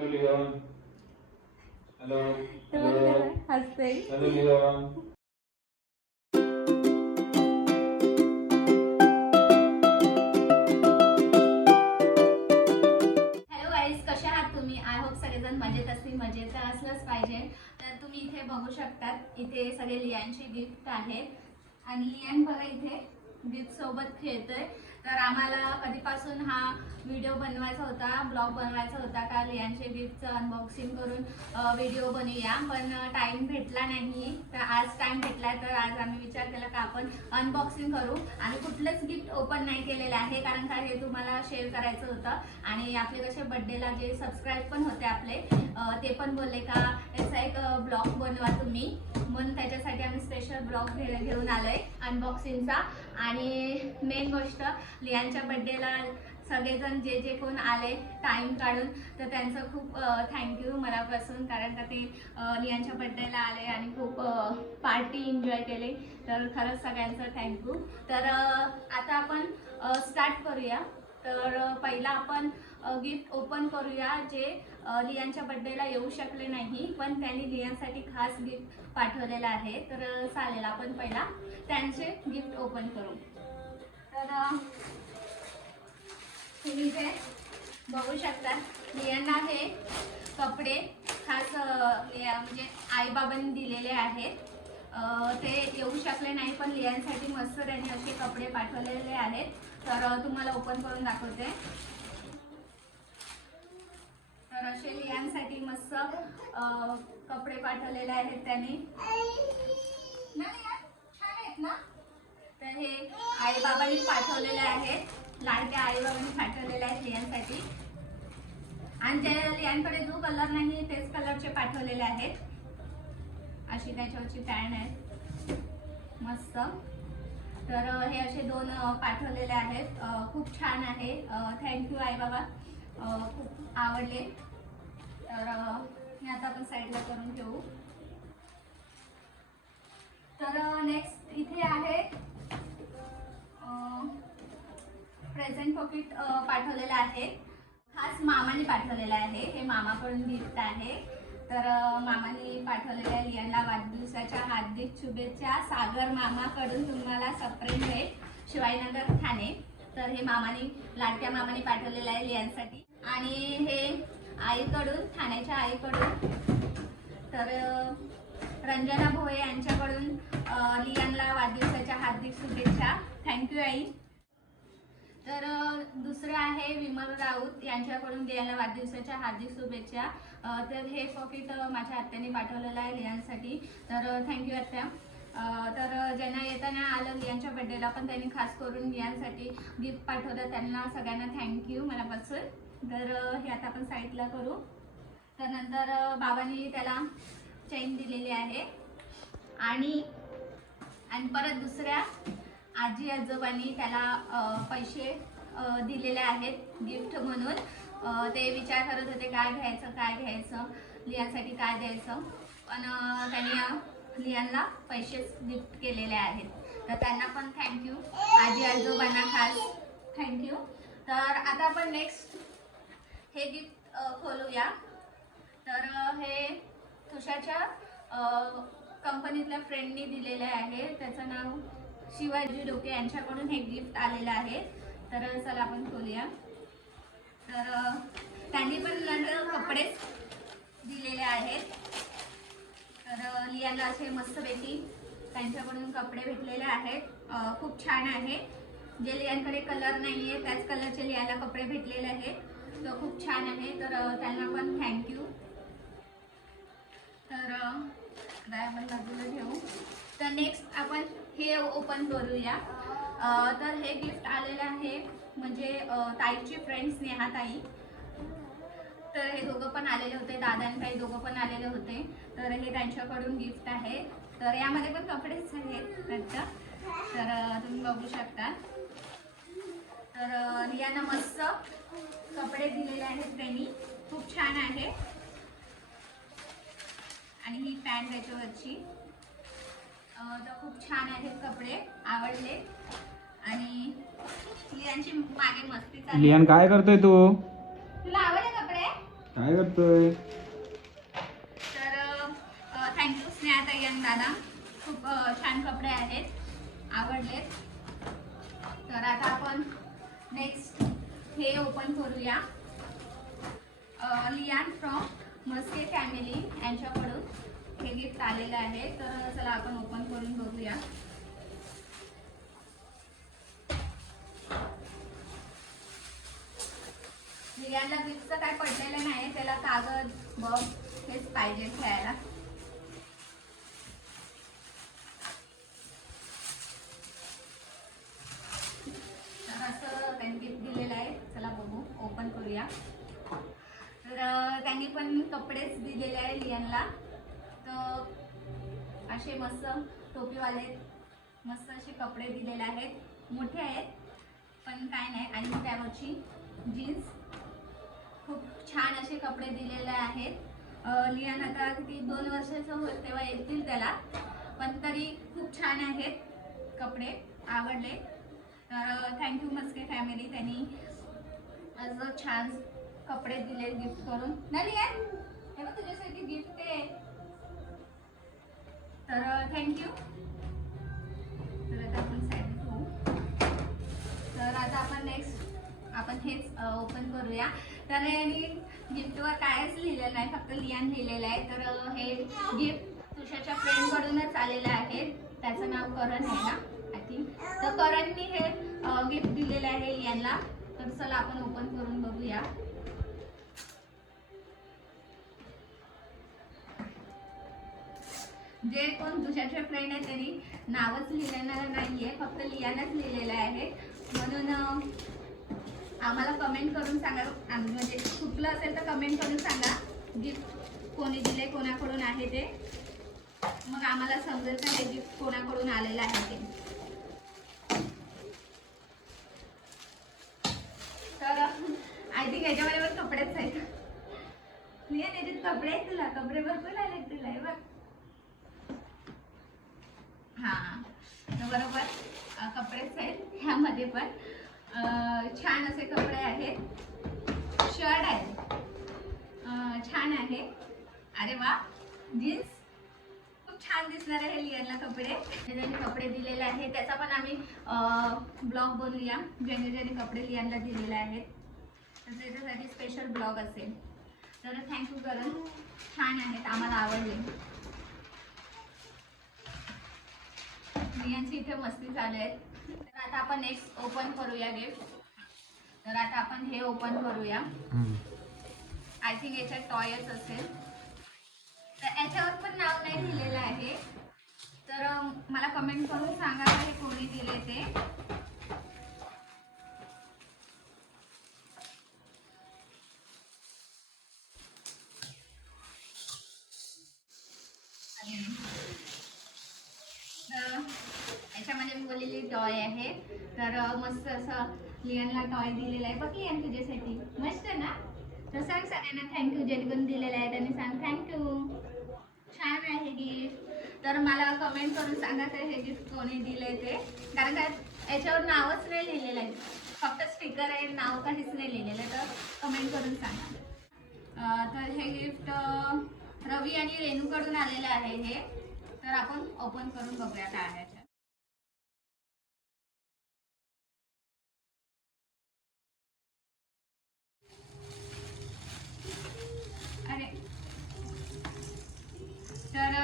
Hello हसते. कशा आहात तुम्ही? आय होप सगळेजण मजेत असतील. मजेत असलंच पाहिजे. तर तुम्ही इथे बघू शकतात, इथे सगळे लियांचे गिफ्ट आहेत आणि लियान बघा इथे गिफ्ट सोबत खेळतोय. तर आम्हाला कधीपासून हा व्हिडिओ बनवायचा होता, ब्लॉग बनवायचा होता का लियांचे गिफ्टचं अनबॉक्सिंग करून व्हिडिओ बनवूया, पण टाइम भेटला नाही. तर आज टाइम भेटला, तर आज आम्ही विचार केला का आपण अनबॉक्सिंग करू. आणि कुठलंच गिफ्ट ओपन नाही केलेलं आहे, कारण का हे तुम्हाला शेअर करायचं होतं. आणि आपले कसे बड्डेला जे सबस्क्राईब पण होते आपले, ते पण बोलले का याचा एक ब्लॉग बनवा तुम्ही, म्हणून त्याच्यासाठी आम्ही स्पेशल ब्लॉग घेऊन आलोय अनबॉक्सिंगचा. आणि मेन गोष्ट लियांच्या बड्डेला सगळेजण जे जे कोण आले टाइम काढून, तर त्यांचं खूप थँक्यू मनापासून, कारण का ते लियांच्या बड्डेला आले आणि खूप पार्टी एन्जॉय केली. तर खरंच सगळ्यांचं थँक्यू. तर आता आपण स्टार्ट करूया. तर पहिला आपण गिफ्ट ओपन करूया, जे लियांच्या बड्डेला येऊ शकले नाही, पण त्यांनी लियांसाठी खास गिफ्ट पाठवलेलं आहे. तर चालेल, आपण पहिला त्यांचे गिफ्ट ओपन करू. तर तुम्ही इथे बघू शकता, लियांना हे कपडे खास म्हणजे आईबाबांनी दिलेले आहेत. ते येऊ शकले नाही, पण लियांसाठी मस्त त्यांनी असे कपडे पाठवलेले आहेत. तर तुम्हाला ओपन करून दाखवते. तर असे लियांसाठी मस्त कपडे पाठवलेले आहेत त्यांनी. छान आहेत ना? तर हे आईबाबांनी पाठवलेले आहेत, लाडक्या आईबाबांनी पाठवलेले आहेत लियांसाठी. आणि जे लियांकडे जो कलर नाही तेच कलरचे पाठवलेले आहेत. अशी त्याच्यावरची पॅन्ट आहे मस्त. तर हे असे दोन पाठवलेले आहेत. खूप छान आहे. थँक्यू आई बाबा, खूप आवडले. तर हे आता आपण साईडला करून ठेवू. तर नेक्स्ट इथे आहे प्रेझेंट पॉकेट पाठवलेलं आहे. खास मामाने पाठवलेलं आहे. हे मामाकडून गिफ्ट आहे. तर मामाने पाठवलेल्या लियांना वाढदिवसाच्या हार्दिक शुभेच्छा. सागर मामाकडून तुम्हाला सप्रेम भेट, शिवाजीनगर ठाणे. तर हे मामाने, लाडक्या मामाने पाठवलेलं आहे लियांसाठी. आणि हे आईकडून, ठाण्याच्या आईकडून. तर रंजना भोये यांच्याकडून लियांना वाढदिवसाच्या हार्दिक शुभेच्छा. थँक्यू आई. तर दुसरं आहे विमल राऊत यांच्याकडून लियांना वाढदिवसाच्या हार्दिक शुभेच्छा. तर हे पॉकेट माझ्या आत्याने पाठवलेलं आहे लियांसाठी. तर थँक्यू आत्या. तर ज्यांना येताना आलं लियांच्या बड्डेला, पण त्यांनी खास करून लियांसाठी गिफ्ट पाठवलं, त्यांना सगळ्यांना थँक्यू मनापासून. तर हे आता आपण साईडला करू. तर नंतर बाबांनी त्याला चेन दिलेली आहे. आणि परत दुसऱ्या आजी आजोबांनी त्याला पैसे दिलेले आहेत गिफ्ट म्हणून. ते विचार करत होते काय घ्यायचं लियांसाठी, काय द्यायचं, पण त्यांनी लियांना पैसेच गिफ्ट केलेले आहेत. तर त्यांना पण थँक्यू, आजी आजोबांना खास थँक्यू. तर आता आपण नेक्स्ट हे गिफ्ट खोलूया. तर हे तुषारच्या कंपनीतल्या फ्रेंडनी दिलेले आहे. त्याचं नाव शिवाजी डोके यांच्याकडून हे गिफ्ट आलेलं आहे. तर चला आपण खोलूया. तर त्यांनी पण नंतर कपडे दिलेले आहेत. तर लियांना असे मस्तपैकी त्यांच्याकडून कपडे भेटलेले आहेत. खूप छान आहे. जे लियांकडे कलर नाही आहे त्याच कलरचे लियांना कपडे भेटलेले आहेत. तर खूप छान आहे. तर त्यांना पण थँक्यू. तर आपण बाजूला ठेवू. तर नेक्स्ट आपण हे ओपन करूया. तर हे गिफ्ट आलेलं आहे म्हणजे ताईची फ्रेंड स्नेहा ताई. तर हे दोघं पण आलेले होते, दादा आणि ताई दोघं पण आलेले होते. तर हे त्यांच्याकडून गिफ्ट आहे. तर यामध्ये पण कपडेच आहेत त्यांच्या. तर तुम्ही बघू शकता. तर लियांना मस्त कपडे दिलेले आहेत त्यांनी. खूप छान आहे. आणि ही पॅन्ट त्याच्यावरची. तर खूप छान आहेत कपडे, आवडले. आणि लियांची मागे मस्ती चालली. लियान काय करतोय तू? तुला आवडले कपडे? काय करतोय? तर थँक्यू स्नेहाताई आणि दादा, खूप छान कपडे आहेत, आवडलेत. तर आता आपण नेक्स्ट हे ओपन करूया. लियान फ्रॉम मस्के फॅमिली यांच्याकडून हे गिफ्ट आलेलं आहे. तर चला आपण ओपन करून बघूया. लियानला गिफ्टचं काय पडलेलं नाही, त्याला कागद बॉक्स हेच पाहिजे खेळायला. तर असं त्यांनी गिफ्ट दिलेलं आहे. चला बघू, ओपन करूया. तर त्यांनी पण कपडेच दिलेले आहे लियानला. तर असे मस्त टोपीवाले मस्त असे कपडे दिलेले आहेत, मोठे आहेत पण काय नाही. आणि त्यावरची जीन्स, खूप छान असे कपडे दिलेले आहेत. लियान आता किती 2 वर्षाचं होत तेव्हा येतील त्याला, पण तरी खूप छान आहेत कपडे, आवडले. तर थँक्यू मस्के फॅमिली, त्यांनी असं छान कपडे दिले गिफ्ट करून ना लियान. हे बघ तुझ्यासाठी गिफ्ट आहे. तर थँक्यू. तर आता आपण साईड ठेवू. तर आता आपण नेक्स्ट आपण हेच ओपन करूया. तर यांनी गिफ्टवर कायच लिहिलेलं नाही, फक्त लियान लिहिलेलं आहे. तर हे गिफ्ट तुषारच्या फ्रेंडकडूनच आलेलं आहे. त्याचं नाव करण आहे ना, आय थिंक. तर करणनी हे गिफ्ट दिलेलं आहे लियानला. तर चला आपण ओपन करून बघूया. जे कोण तुषारचे फ्रेंड आहे त्यांनी नावच लिहिलेलं नाहीये, फक्त लियानच लिहिलेलं आहे. म्हणून आम्हाला कमेंट करून सांगा, म्हणजे चुकलं असेल तर कमेंट करून सांगा गिफ्ट कोणी दिले, कोणाकडून आहे ते. मग आम्हाला समजेल का हे गिफ्ट कोणाकडून आलेलं आहे ते. तर आय थिंक याच्यामध्ये पण कपडेच आहेत. लियान याच्यात कपडे आहेत, तुला कपडे भरपूर आले तुला, हे बघ. हां, तर बरोबर कपडेच आहेत ह्यामध्ये पण. छान असे कपडे आहेत, शर्ट आहे, छान आहे. अरे वा, जीन्स खूप छान दिसणार आहे लियानला कपडे. ज्याने कपडे दिलेले आहेत त्याचा पण आम्ही ब्लॉग बनवूया, ज्याने ज्याने कपडे लियानला दिलेले आहेत तर त्याच्यासाठी स्पेशल ब्लॉग असेल. तर थँक्यू करण, छान आहेत, आम्हाला आवडले. लियानची इथे मस्ती चालू आहे. तर आता आपण नेक्स्ट ओपन करूया गिफ्ट. तर आता आपण हे ओपन करूया. आय थिंक याच्यात टॉयच असेल. तर याच्यावर पण नाव नाही लिहिलेलं आहे. तर मला कमेंट करून सांगा हे कोणी दिले ते. तर याच्यामध्ये मी बोललेली टॉय आहे. तर मस्त असं लियानला टॉय दिलेला आहे. बघ लियान तुझ्यासाठी मस्त ना. तर सांग सगळ्यांना थँक्यू, जेणेकरून दिलेलं आहे त्यांनी सांग थँक्यू. छान आहे गिफ्ट. तर मला कमेंट करून सांगा तर हे गिफ्ट कोणी दिले ते, कारण का याच्यावर नावच नाही लिहिलेलं आहे, फक्त स्टिकर आहे, नाव काहीच नाही लिहिलेलं. तर कमेंट करून सांगा. तर हे गिफ्ट रवी आणि रेणूकडून आलेलं आहे हे. तर आपण ओपन करून बघूया काय आहे. अरे, तर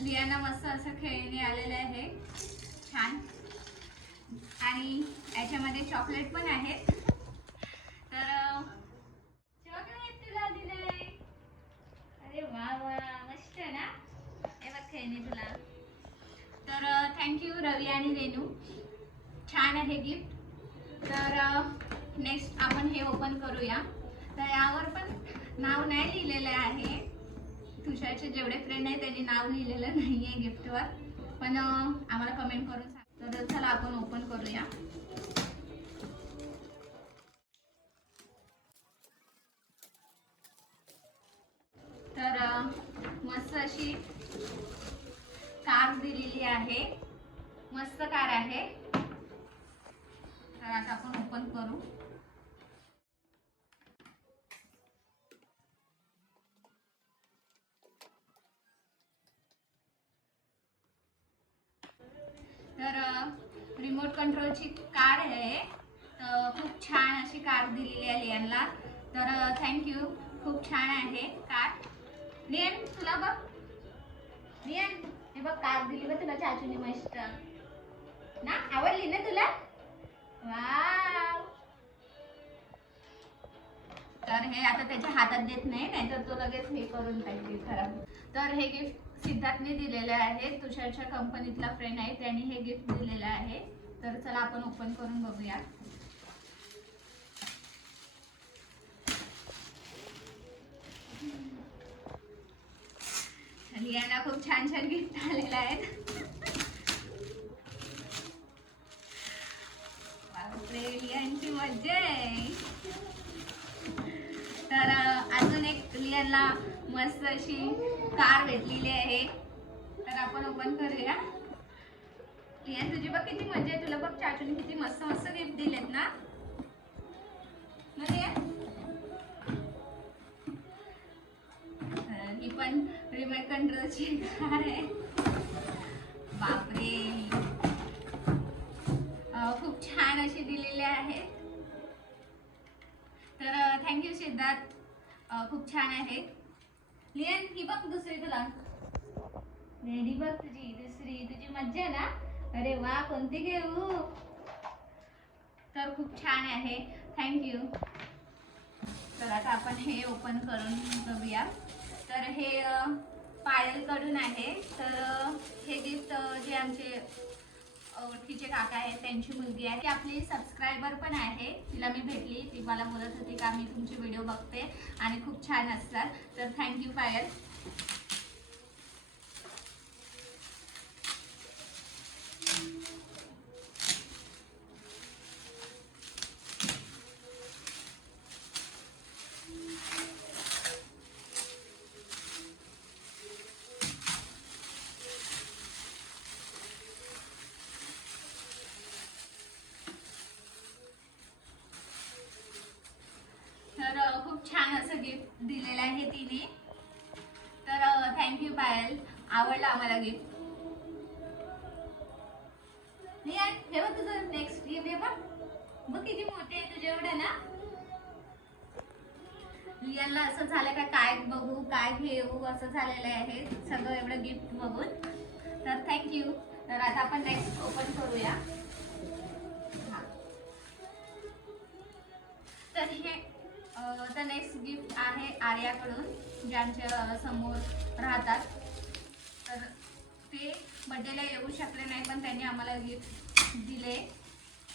लियाना मस्त असं खेळणे आलेलं आहे, छान. आणि याच्यामध्ये चॉकलेट पण आहेत. तर चॉकलेट तुला दिलंय. अरे वा वा, मस्त ना. हे बघ खेळणे तुला. तर थँक्यू रवी आणि रेणू, छान आहे गिफ्ट. तर नेक्स्ट आपण हे ओपन करूया. तर यावर पण नाव नाही लिहिलेलं आहे. तुषारचे जेवढे फ्रेंड आहेत त्यांनी नाव लिहिलेलं नाही आहे गिफ्टवर, पण आम्हाला कमेंट करून सांग. तर चला आपण ओपन करूया. तर मस्त अशी कार दिलेली आहे, मस्त कार आहे. तर आता आपण ओपन करू. पेट्रोलची कार आहे. तर खूप छान अशी कार दिलेली आहे लियनला. तर थँक्यू. खूप छान आहे कार. लियन तुला बघ, लियन हे बघ कार दिली बघ तुला चाचूने मस्त ना. आवडली ना तुला? वाव. तर हे आता त्याच्या हातात देत नाही, नाहीतर तो लगेच हे करून टाकेल खराब. तर हे गिफ्ट सिद्धार्थने दिलेले आहे. तुषारच्या कंपनीतला फ्रेंड आहे, त्यांनी हे गिफ्ट दिलेलं आहे. तर चला आपण ओपन करून बघूया. लियाना खूप छान छान गिफ्ट आलेले आहेत. लियानची मज्जा आहे. तर अजून एक लियनला मस्त अशी कार भेटलेली आहे. तर आपण ओपन करूया. लियन तुझी बघ किती मजा आहे. तुला बघ चाचूने किती मस्त मस्त गिफ्ट दिलेत ना. ही पण रिमोट कंट्रोलची कार आहे. बापरे, खूप छान अशी दिलेली आहे. तर थँक्यू सिद्धार्थ, खूप छान आहे. लियन ही बघ दुसरी तुला. रेडी बघ तुझी दुसरी. तुझी मज्जा आहे ना. अरे वा, कोणती घेऊ? तर खूप छान आहे. थँक्यू. तर आता आपण हे ओपन करून बघूया. तर हे पायल कडून आहे. तर हे गिफ्ट जे आमचे ओळखीचे काका आहेत त्यांची मुलगी आहे. ती आपली सबस्क्रायबर पण आहे. तिला मी भेटली, ती मला बोलत होती का मी तुमचे व्हिडिओ बघते आणि खूप छान असतात. तर थँक्यू पायल. तर खूप छान असं गिफ्ट दिलेलं आहे तिने. तर थँक्यू पायल, आवडलं आम्हाला गिफ्ट. हे बघ तुझं नेक्स्ट गिफ्ट. हे बघ किती मोठे आहे तुझ्या एवढं ना. लियनला असं झालं का काय बघू काय घेऊ असं झालेलं आहे सगळं एवढं गिफ्ट बघून. तर थँक्यू. तर आता आपण नेक्स्ट ओपन करूया. तर हे तर नेक्स्ट गिफ्ट आहे आर्याकडून, जे आमच्या समोर राहतात. तर ते बर्थडेला येऊ शकले नाही, पण त्यांनी आम्हाला गिफ्ट दिले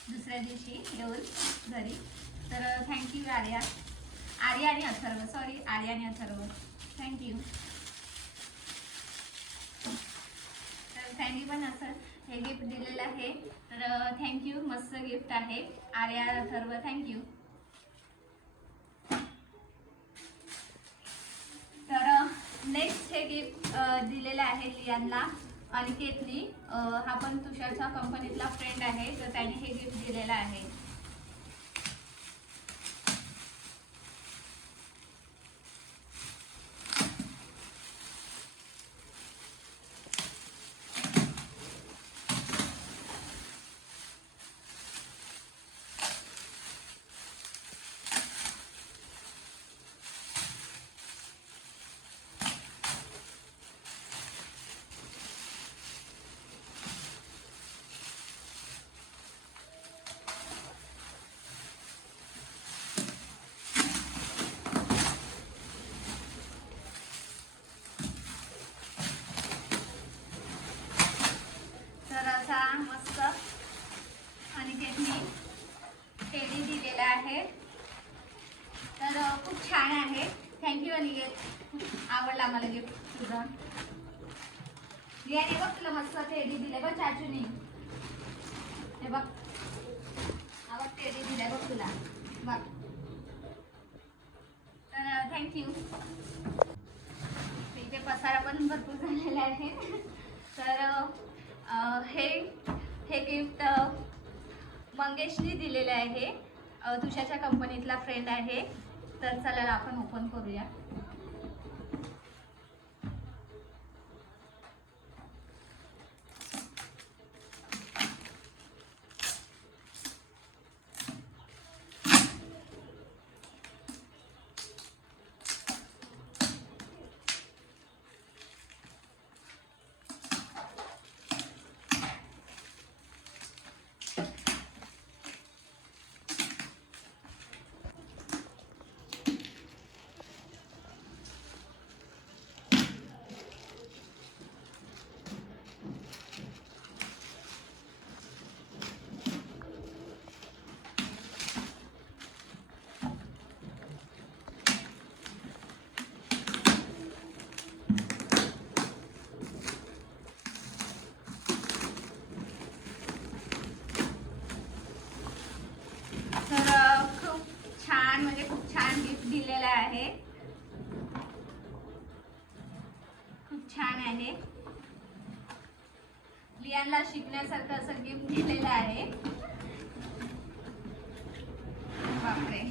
दुसऱ्या दिवशी येऊन घरी. तर थँक्यू आर्या. आर्या आणि अथर्व, सॉरी आर्या आणि अथर्व. थँक्यू. तर त्यांनी पण असं हे गिफ्ट दिलेलं आहे. तर थँक्यू. मस्त गिफ्ट आहे. आर्या अथर्व थँक्यू. तर नेक्स्ट हे गिफ्ट दिलेलं आहे लियानला अनिकेतनी. हा पण तुषारच्या कंपनीतला फ्रेंड आहे. तर त्याने हे गिफ्ट दिलेलं आहे. मस्त अनिकेतनी टेडी दिलेला आहे. तर खूप छान आहे. थँक्यू अनिकेत, आवडला मला गिफ्ट तुझं. हे बघ तुला मस्त टेडी दिले बघ चाचूनी. हे बघ आवड टेडी दिले बघ तुला बघ. तर थँक्यू. इथे पसारा पण भरपूर झालेला आहे. तर हे गिफ्ट मंगेशनी दिलेलं आहे. तुषारच्या कंपनीतला फ्रेंड आहे. तर चला आपण ओपन करूया. आहे. लियानला शिकण्यासारखं असं गिफ्ट दिलेलं आहे. बापरे.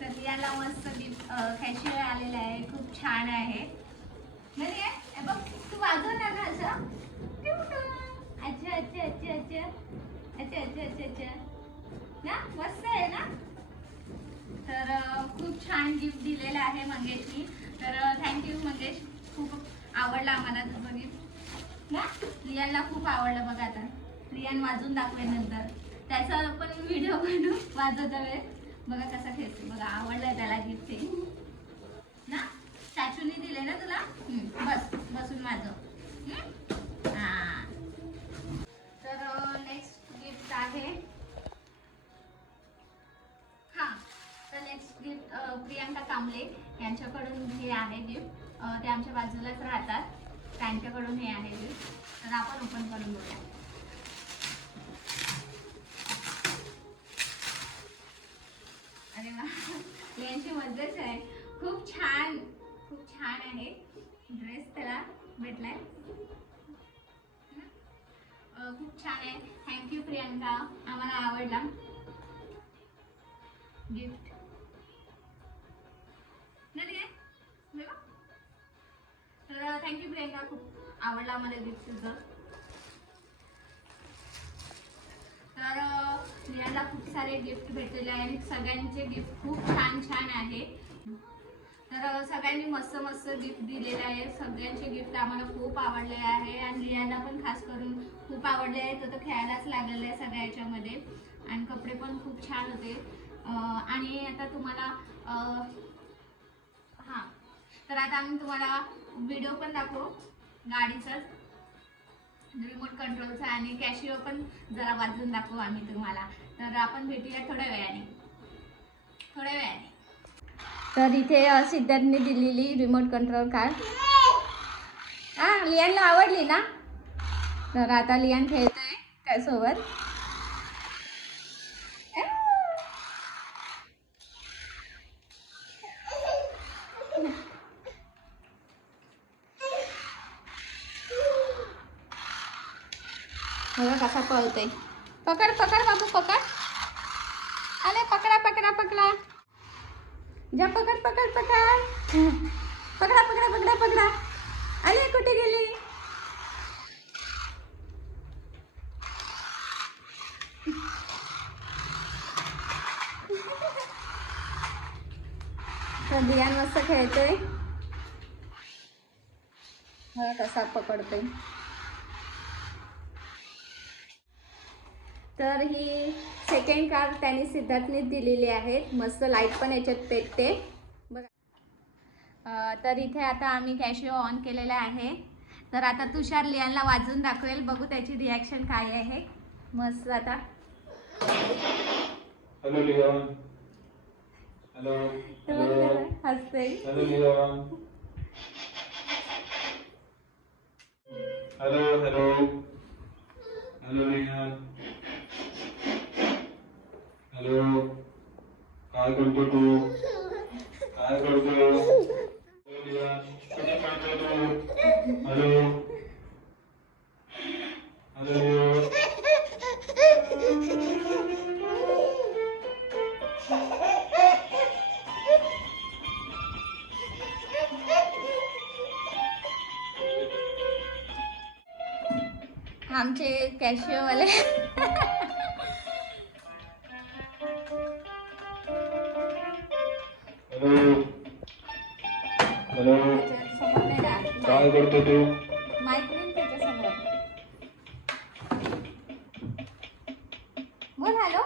तर लियानला मस्त गिफ्ट कॅशियर आलेलं आहे. खूप छान आहे. नाही आहे बघ, तू वाजव ना गं असं. अच्छा अच्छा अच्छा अच्छा अच्छा अच्छा अच्छा अच्छा ना, मस्त आहे ना. तर खूप छान गिफ्ट दिलेलं आहे मंगेशनी. तर थँक्यू मंगेश, खूप आवडला आम्हाला तुझं गिफ्ट ना. लियानला खूप आवडलं बघा. आता लियान वाजून दाखवेल नंतर, त्याचा पण व्हिडिओ बनवू वाजवता वेळेस. बघा कसा खेळतो बघा, आवडलं त्याला गिफ्ट ते ना. चाचूने दिले ना तुला. बस बसून वाजव. हां. तर नेक्स्ट गिफ्ट आहे. हां, तर नेक्स्ट गिफ्ट प्रियांका कांबळे यांच्याकडून हे आहे गिफ्ट. ते आमच्या बाजूलाच राहतात, त्यांच्याकडून हे आहे गिफ्ट. तर आपण ओपन करून बघूया. अरे वा, यांची मजाच आहे. खूप छान, खूप छान आहे ड्रेस त्याला भेटलाय. खूप छान आहे. थँक्यू प्रियांका, आम्हाला आवडला गिफ्ट. नाही काय तर थँक्यू प्रियांका, खूप आवडला आम्हाला गिफ्ट तुझं. तर लियाला खूप सारे गिफ्ट भेटलेले आहे आणि सगळ्यांचे गिफ्ट खूप छान छान आहे. तर सगळ्यांनी मस्त मस्त गिफ्ट दिलेले आहे. सगळ्यांचे गिफ्ट आम्हाला खूप आवडले आहे आणि लियाला पण खास करून खूप आवडले आहे. तो तर खेळायलाच लागलेला आहे सगळ्या याच्यामध्ये आणि कपडे पण खूप छान होते. आणि आता तुम्हाला हां, तर आता आम्ही तुम्हाला व्हिडिओ पण दाखवू गाडीचाच, रिमोट कंट्रोलचा आणि कॅशिओ पण जरा वाजवून दाखवू आम्ही तुम्हाला. तर आपण भेटूया थोड्या वेळाने. तर इथे सिद्धार्थने दिलेली रिमोट कंट्रोल कार हां लियानला आवडली ना. तर आता लियान खेळतोय त्यासोबत. बघा कसा पळतोय. पकड पकड बाबू पकड. अरे पकडा पकडा पकडा. जा पकड पकड पकड. पकडा पकडा पकडा पकडा. अरे कुठे गेली. तर लियान मस्त खेळतोय. बघा कसा पकडतोय. तर ही सेकंड कार त्यांनी सिद्धार्थने दिलेली आहे. मस्त लाईट पण याच्यात पेटते बघा. तर इथे आता आम्ही कॅशिओ ऑन केलेला आहे. तर आता तुषार लियानला वाजवून दाखवेल, बघू त्याची रिॲक्शन काय आहे. मस्त आता हॅलो लियान. हॅलो हसते. Hello Lian. Hello hello hello Lian. Hello, काय करतो तू. काय करतो लियान. कुठे पळतो तू. Hello hello. आमचे कॅशिओवाले हॅलो हॅलो. समोर नाही ना, काय करतो तू. माईक नाही त्याच्या समोर. बोल हॅलो.